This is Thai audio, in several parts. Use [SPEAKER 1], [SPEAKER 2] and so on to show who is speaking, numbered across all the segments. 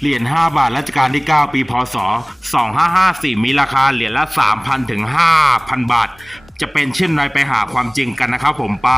[SPEAKER 1] เหรียญ 5 บาทรัชกาลที่ 9 ปี พศ 2554 มีราคาเหรียญละ 3,000 ถึง 5,000 บาท จะเป็นเช่นไรไปหาความจริงกันนะครับผมไป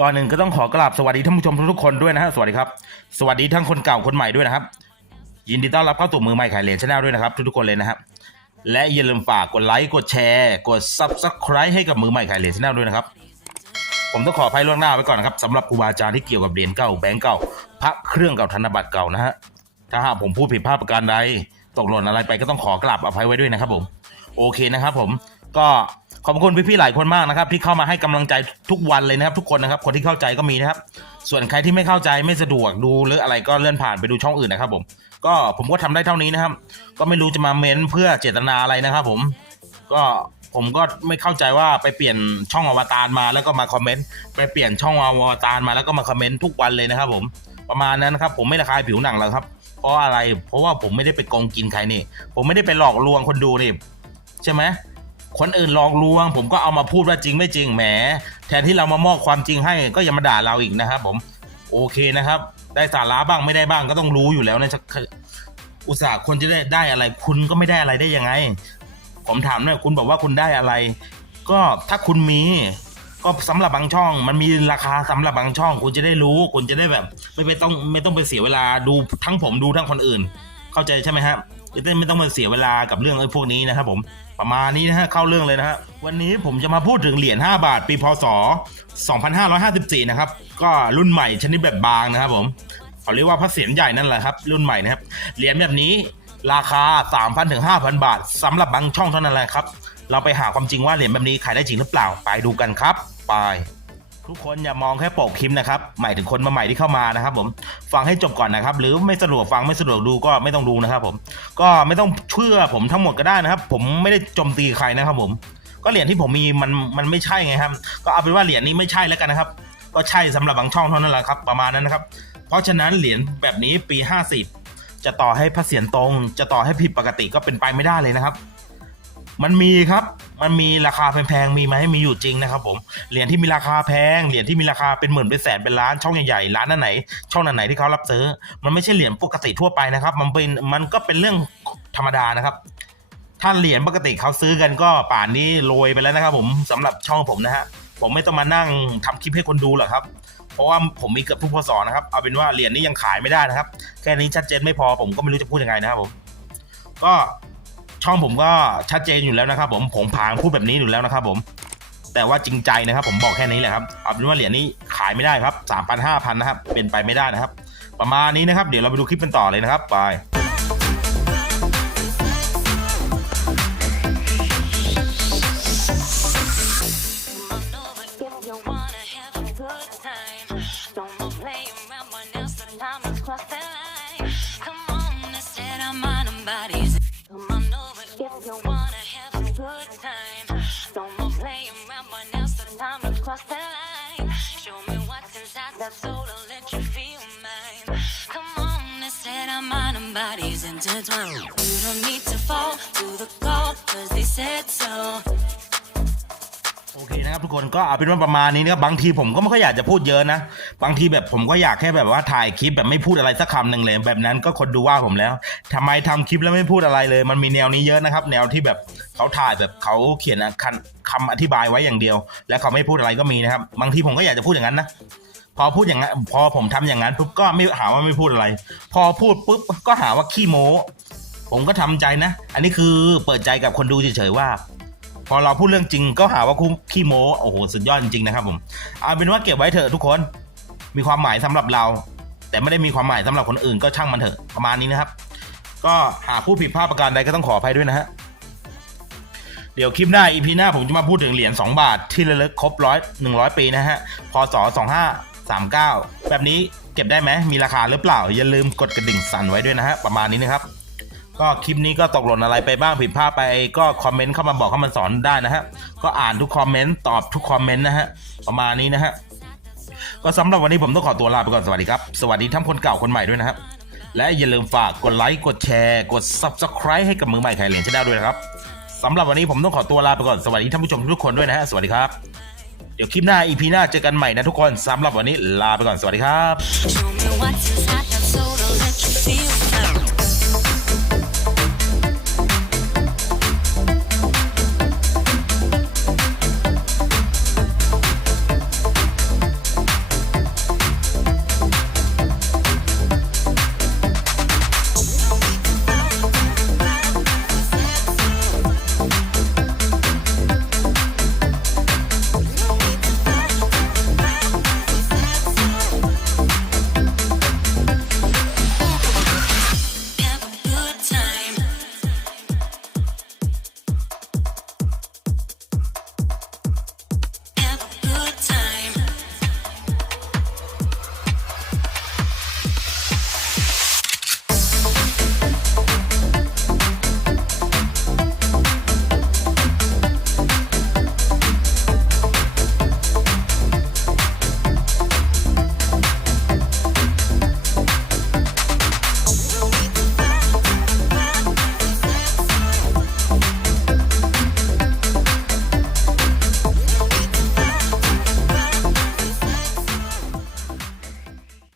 [SPEAKER 1] ก่อนหนึ่งก็ต้องขอกราบสวัสดีท่านผู้ชมทุกๆคนด้วยนะฮะสวัสดีครับ สวัสดีทั้งคนเก่าคนใหม่ด้วยนะครับ ยินดีต้อนรับเข้าสู่มือใหม่ขายเหรียญชาแนลด้วยนะครับ ทุกๆคนเลยนะครับ และอย่าลืมฝากกดไลค์กดแชร์กด Subscribe ให้กับมือใหม่ขายเหรียญชาแนลด้วยนะครับ ผมต้องขออภัยล่วงหน้าไว้ก่อนนะครับสำหรับครูบาอาจารย์ที่เกี่ยวกับเหรียญเก่าแบงก์เก่าพระเครื่องเก่าธนบัตรเก่านะฮะถ้าหากผมพูดผิดพลาดประการใดตกหล่นอะไรไปก็ต้องขอกราบอภัยไว้ด้วยนะครับผมโอเคนะครับผมก็ ขอบคุณพี่ๆหลายคนมากนะครับ ที่เข้ามาให้กำลังใจทุกวันเลยนะครับ ทุกคนนะครับ คนที่เข้าใจก็มีนะครับ ส่วนใครที่ไม่เข้าใจไม่สะดวกดูหรืออะไรก็เลื่อนผ่านไปดูช่องอื่นนะครับ ผม ก็ผมก็ทำได้เท่านี้นะครับ ก็ไม่รู้จะมาเม้นเพื่อเจตนาอะไรนะครับ ผมก็ผมก็ไม่เข้าใจว่าไปเปลี่ยนช่องอวตารมาแล้วก็มาคอมเมนต์ไปเปลี่ยนช่องอวตารมาแล้วก็มาคอมเมนต์ทุกวันเลยนะครับ ผมประมาณนั้นนะครับ ผมไม่ระคายผิวหนังหรอกครับ เพราะอะไรเพราะว่าผมไม่ได้ไปโกงกินใครนี่ ผมไม่ได้ไปหลอกลวงคนดูนี่ใช่ไหม คนอื่นหลอกลวง ผมก็เอามาพูดว่าจริงไม่จริงแหม แทนที่เรามามอบความจริงให้ก็ยังมาด่าเราอีกนะครับ ผมโอเคนะครับ ได้สาระบ้างไม่ได้บ้างก็ต้องรู้อยู่แล้วนะอุตส่าห์คนจะได้ได้อะไร คุณก็ไม่ได้อะไรได้ยังไง ผมถามหน่อยคุณบอกว่าคุณได้อะไร ก็ถ้าคุณมี ก็สำหรับบางช่อง มันมีราคาสำหรับบางช่อง คุณจะได้รู้ คุณจะได้แบบ ไม่ไปต้องไม่ต้องไปเสียเวลาดูทั้งผมดูทั้งคนอื่น เข้าใจใช่ไหมฮะ จะได้ไม่ต้องมาเสียเวลากับเรื่องไอ้พวกนี้นะครับผมประมาณนี้นะฮะเข้าเรื่องเลยนะฮะวันนี้ผมจะมาพูดถึงเหรียญ5บาท ปีพศ 2554 นะครับ ก็รุ่นใหม่ชนิดแบบบางนะครับผมเขาเรียกว่าพระเศียรใหญ่นั่นแหละครับรุ่นใหม่นะครับเหรียญแบบนี้ราคา 3,000ถึง5,000 บาทสำหรับบางช่องเท่านั้นแหละครับ เราไปหาความจริงว่าเหรียญแบบนี้ขายได้จริงหรือเปล่าไปดูกันครับ ไป ทุกคนอย่ามองแค่ปกคลิปนะครับหมายถึงคนมาใหม่ที่เข้ามานะครับผมฟังให้จบก่อนนะครับ หรือไม่สะดวกฟังไม่สะดวกดูก็ไม่ต้องดูนะครับผมก็ไม่ต้องเชื่อผมทั้งหมดก็ได้นะครับ ผมไม่ได้โจมตีใครนะครับผม ก็เหรียญที่ผมมีมันมันไม่ใช่ไงครับ ก็เอาเป็นว่าเหรียญนี้ไม่ใช่แล้วกันนะครับ ก็ใช่สำหรับบางช่องเท่านั้นแหละครับ ประมาณนั้นนะครับ เพราะฉะนั้นเหรียญแบบนี้ปี 50 จะต่อให้พระเศียรตรง จะต่อให้ผิดปกติก็เป็นไปไม่ได้เลยนะครับ มันมีครับ มันมีราคาแพงๆมีไหมมีอยู่จริงนะครับผมเหรียญที่มีราคาแพงเหรียญที่มีราคาเป็นหมื่นเป็นแสนเป็นล้านช่องใหญ่ๆร้านไหนช่องไหนที่เขารับซื้อ มันไม่ใช่เหรียญปกติทั่วไปนะครับ มันเป็นมันก็เป็นเรื่องธรรมดานะครับ ถ้าเหรียญปกติเขาซื้อกันก็ป่านนี้โรยไปแล้วนะครับ ผมสำหรับช่องผมนะฮะผมไม่ต้องมานั่งทำคลิปให้คนดูหรอกครับ เพราะว่าผมมีเกือบทุกพศนะครับเอาเป็นว่าเหรียญนี้ยังขายไม่ได้นะครับ แค่นี้ชัดเจนไม่พอผมก็ไม่รู้จะพูดยังไงนะครับผมก็ ช่องผมก็ชัดเจนอยู่แล้วนะครับ ผมผมผางพูดแบบนี้อยู่แล้วนะครับ ผม แต่ว่าจริงใจนะครับ ผมบอกแค่นี้แหละครับเอาเป็นว่าเหรียญนี้ขายไม่ได้ครับสามพันห้าพันนะครับเป็นไปไม่ได้นะครับ ประมาณนี้นะครับ เดี๋ยวเราไปดูคลิปกันต่อเลยนะครับไป
[SPEAKER 2] that soul and let you feel mine. Come on, let's set our mind and bodies intertwine. You don't need to fall to the call, cause they said so.
[SPEAKER 1] โอเคนะครับทุกคนก็เอาเป็นว่าประมาณนี้นะครับบางทีผมก็ไม่ค่อยอยากจะพูดเยอะนะ บางทีแบบผมก็อยากแค่แบบว่าถ่ายคลิปแบบไม่พูดอะไรสักคำหนึ่งเลยแบบนั้นก็คนดูว่าผมแล้วทำไมทำคลิปแล้วไม่พูดอะไรเลย มันมีแนวนี้เยอะนะครับ แนวที่แบบเขาถ่ายแบบเขาเขียนคำคำอธิบายไว้อย่างเดียว แล้วเขาไม่พูดอะไรก็มีนะครับ บางทีผมก็อยากจะพูดอย่างนั้นนะ พอพูดอย่างนั้นพอผมทำอย่างนั้นปุ๊บก็ไม่หาว่าไม่พูดอะไร พอพูดปุ๊บก็หาว่าขี้โม้ ผมก็ทำใจนะ อันนี้คือเปิดใจกับคนดูเฉยๆว่า พอเราพูดเรื่องจริงก็หาว่าคุขี้โม้โอ้โหสุดยอดจริงๆนะครับผมเอาเป็นว่าเก็บไว้เถอะทุกคนมีความหมายสำหรับเรา แต่ไม่ได้มีความหมายสำหรับคนอื่นก็ช่างมันเถอะประมาณนี้นะครับ ก็หากผู้ผิดพลาดประการใดก็ต้องขออภัยด้วยนะฮะเดี๋ยวคลิปหน้าอีพีหน้าผมจะมาพูดถึงเหรียญ2บาทที่ระลึกครบร้อยหนึ่งร้อยปีนะฮะพศสองห้า 39 แบบนี้เก็บได้ไหมมีราคาหรือเปล่า อย่าลืมกดกระดิ่งสั่นไว้ด้วยนะฮะ ประมาณนี้นะครับ ก็คลิปนี้ก็ตกหล่นอะไรไปบ้างผิดพลาดไปก็คอมเมนต์เข้ามาบอกเข้ามาสอนได้นะฮะ ก็อ่านทุกคอมเมนต์ตอบทุกคอมเมนต์นะฮะ ประมาณนี้นะฮะ ก็สำหรับวันนี้ผมต้องขอตัวลาไปก่อนสวัสดีครับ สวัสดีทั้งคนเก่าคนใหม่ด้วยนะครับและอย่าลืมฝากกดไลค์ กดแชร์ กด subscribe ให้กับมือใหม่ไข่เหรียญชาแนลด้วยนะครับสำหรับวันนี้ผมต้องขอตัวลาไปก่อน สวัสดีท่านผู้ชมทุกคนด้วยนะฮะ สวัสดีครับ เดี๋ยวคลิปหน้าอีพีหน้าเจอกันใหม่นะทุกคนสำหรับวันนี้ลาไปก่อนสวัสดีครับ